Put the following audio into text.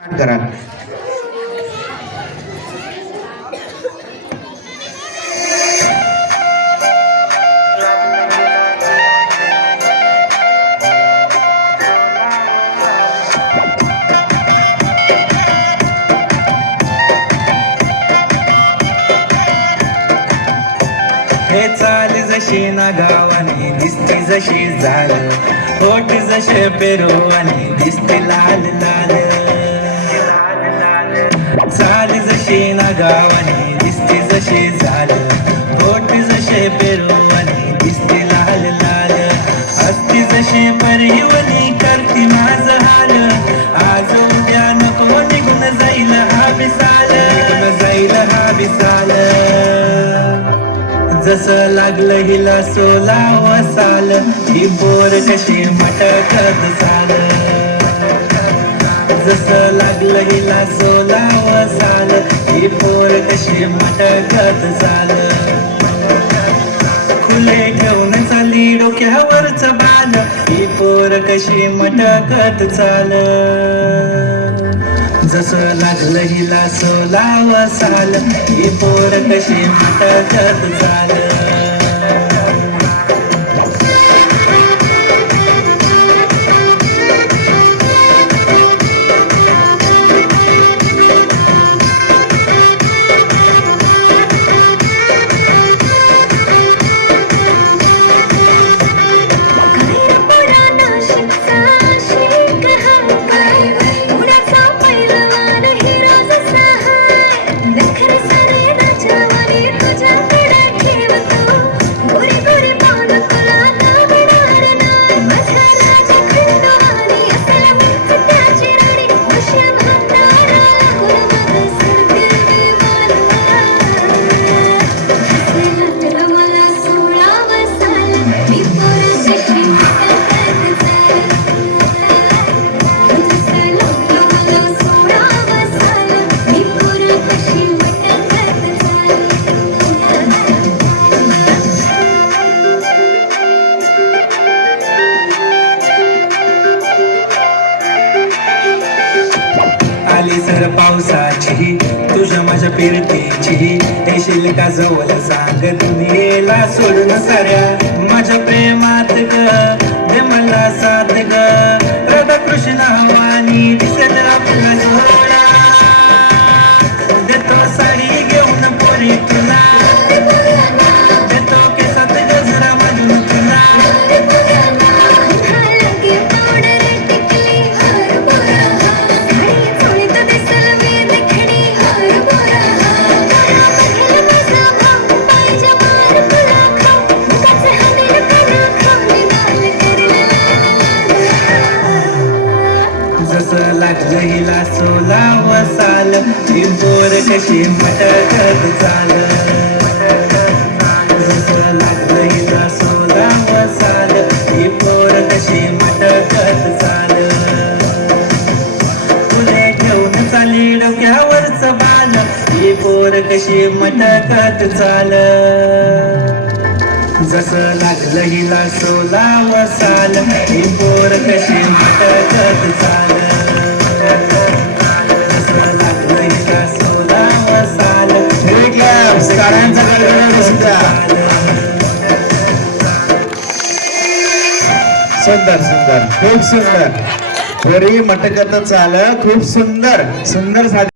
करा. हे चाल जशी ना गावाने दिसती जशी झाल, होठ जसे पेरवाने दिसते लाल लाल. चाल जशी ना गावाने दिसती जशी झाल, होठ जसे पेरवाने दिसते लाल लाल. हसती जशी परिवनी करती माझ हाल, आज उद्या नको निघून जाईल हा विसाल, निघून जाईल हा विसाल. जसं लागलं हिला 16 साल, ही पोर कशी मटकत चाल. जसं लागलं हिला 16 साल, ही पोर कशी मटकत चाल. खुले घेऊन चाली डोक्यावरच बाल, ही पोर कशी मटकत चाल. जसं लागलं हिला 16 साल, ही पोर कशी मटकत चाल. आली सर पावसाची तुझ्या माझ्या फिरतीची, येशील का जवळ सांग दुनियेला सोडून साऱ्या. माझ्या प्रेमात ग दे मला साथ ग, राधाकृष्ण हवानी दिसेल आपला जोडा. देतो साडी घेऊन पोरी तुला, देतो केसात गजरा मधून तुला. जसं लागलं हिला 16 साल, ही पोर कशी मटकत चाल. जसं लागलं हिला 16 साल, ही पोर कशी मटकत चाल. फुले घेऊन चाली डोक्यावरच बाल, ही पोर कशी मटकत चाल. जसं लागलं हिला 16 साल, ही पोर कशी मटकत चाल. जसं लागलं हिला 16 साल, सगळ्यांचा गडगड सुद्धा सुंदर सुंदर खूप सुंदर. पोरी मटकत चाल, खूप सुंदर सुंदर.